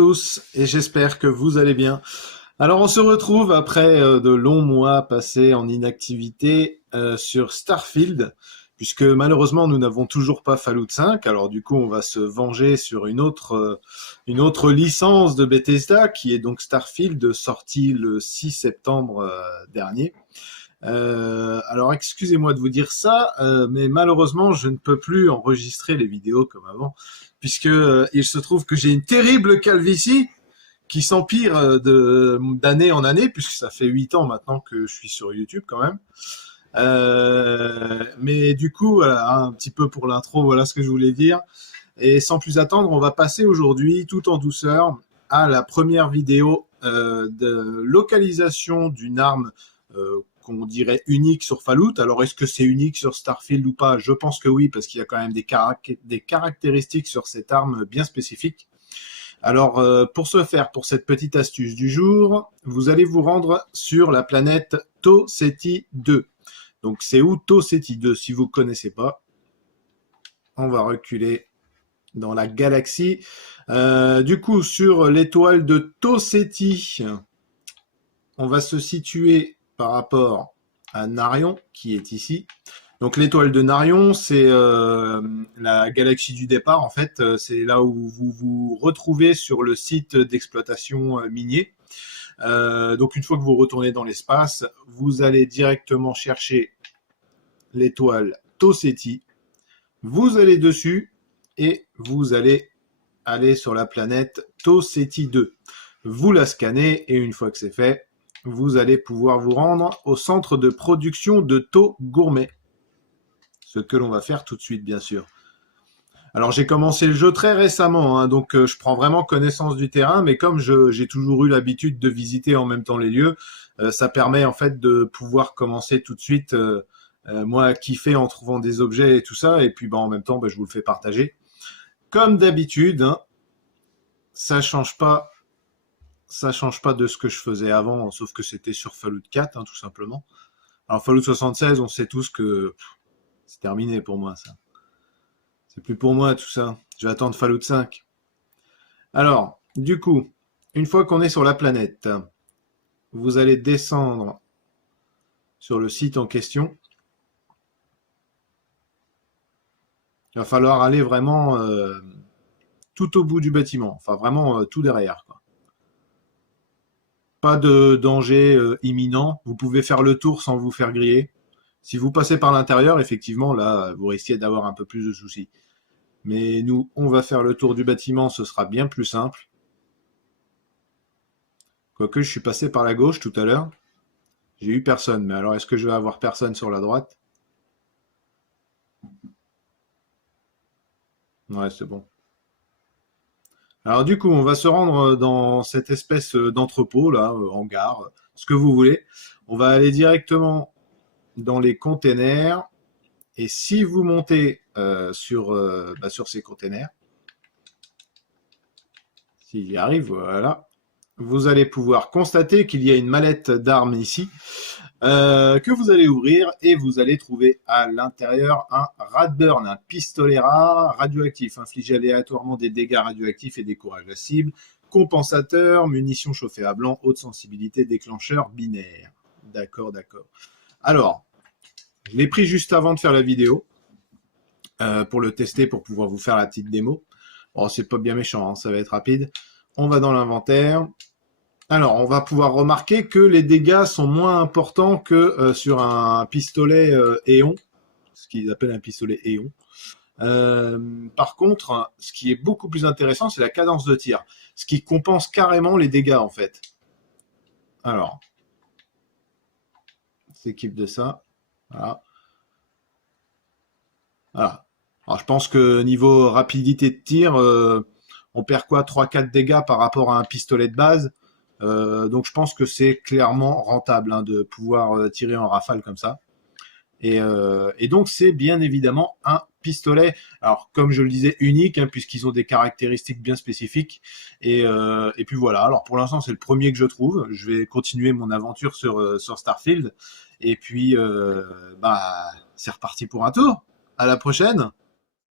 tous et j'espère que vous allez bien. Alors on se retrouve après de longs mois passés en inactivité sur Starfield, puisque malheureusement nous n'avons toujours pas Fallout 5. Alors du coup on va se venger sur une autre licence de Bethesda qui est donc Starfield, sortie le 6 septembre dernier. Alors excusez-moi de vous dire ça, mais malheureusement je ne peux plus enregistrer les vidéos comme avant, puisque il se trouve que j'ai une terrible calvitie qui s'empire d'année en année, puisque ça fait 8 ans maintenant que je suis sur YouTube quand même. Mais du coup, voilà, un petit peu pour l'intro, voilà ce que je voulais dire. Et sans plus attendre, on va passer aujourd'hui, tout en douceur, à la première vidéo de localisation d'une arme qu'on dirait unique sur Fallout. Alors, est-ce que c'est unique sur Starfield ou pas? Je pense que oui, parce qu'il y a quand même des caractéristiques sur cette arme bien spécifiques. Alors, pour ce faire, pour cette petite astuce du jour, vous allez vous rendre sur la planète Tau Ceti 2. Donc, c'est où Tau Ceti 2? Si vous ne connaissez pas, on va reculer dans la galaxie. Du coup, sur l'étoile de Tau Ceti, on va se situer par rapport à Narion, qui est ici. Donc l'étoile de Narion, c'est la galaxie du départ, en fait. C'est là où vous vous retrouvez sur le site d'exploitation minier. Donc une fois que vous retournez dans l'espace, vous allez directement chercher l'étoile Tau Ceti. Vous allez dessus et vous allez aller sur la planète Tau Ceti 2. Vous la scannez et une fois que c'est fait, vous allez pouvoir vous rendre au centre de production de Tau Gourmet. Ce que l'on va faire tout de suite, bien sûr. Alors, j'ai commencé le jeu très récemment, hein, donc je prends vraiment connaissance du terrain, mais comme j'ai toujours eu l'habitude de visiter en même temps les lieux, ça permet en fait de pouvoir commencer tout de suite, moi, à kiffer en trouvant des objets et tout ça, et puis en même temps, je vous le fais partager. Comme d'habitude, hein, ça change pas de ce que je faisais avant, sauf que c'était sur Fallout 4, hein, tout simplement. Alors, Fallout 76, on sait tous que c'est terminé pour moi, ça. C'est plus pour moi, tout ça. Je vais attendre Fallout 5. Alors, du coup, une fois qu'on est sur la planète, vous allez descendre sur le site en question. Il va falloir aller vraiment tout au bout du bâtiment. Enfin, vraiment tout derrière, quoi. Pas de danger imminent. Vous pouvez faire le tour sans vous faire griller. Si vous passez par l'intérieur, effectivement, là, vous risquez d'avoir un peu plus de soucis. Mais nous, on va faire le tour du bâtiment, ce sera bien plus simple. Quoique, je suis passé par la gauche tout à l'heure. J'ai eu personne, mais alors est-ce que je vais avoir personne sur la droite? Ouais, c'est bon. Alors du coup, on va se rendre dans cette espèce d'entrepôt, là, hangar, ce que vous voulez. On va aller directement dans les containers. Et si vous montez sur ces containers, s'il y arrive, voilà, vous allez pouvoir constater qu'il y a une mallette d'armes ici que vous allez ouvrir et vous allez trouver à l'intérieur un Radburn, un pistolet rare radioactif, infligé aléatoirement des dégâts radioactifs et décourage la cible, compensateur, munitions chauffées à blanc, haute sensibilité, déclencheur binaire. D'accord, d'accord. Alors, je l'ai pris juste avant de faire la vidéo pour le tester, pour pouvoir vous faire la petite démo. Bon, c'est pas bien méchant, hein, ça va être rapide. On va dans l'inventaire. Alors, on va pouvoir remarquer que les dégâts sont moins importants que sur un pistolet Éon, ce qu'ils appellent un pistolet Éon. Par contre, ce qui est beaucoup plus intéressant, c'est la cadence de tir, ce qui compense carrément les dégâts, en fait. Alors, on s'équipe de ça. Voilà. Voilà. Alors, je pense que niveau rapidité de tir, on perd quoi, 3-4 dégâts par rapport à un pistolet de base. Donc je pense que c'est clairement rentable hein, de pouvoir tirer en rafale comme ça. Et donc c'est bien évidemment un pistolet, alors comme je le disais, unique, hein, puisqu'ils ont des caractéristiques bien spécifiques. Et puis voilà, alors pour l'instant c'est le premier que je trouve. Je vais continuer mon aventure sur Starfield. Et puis c'est reparti pour un tour. À la prochaine.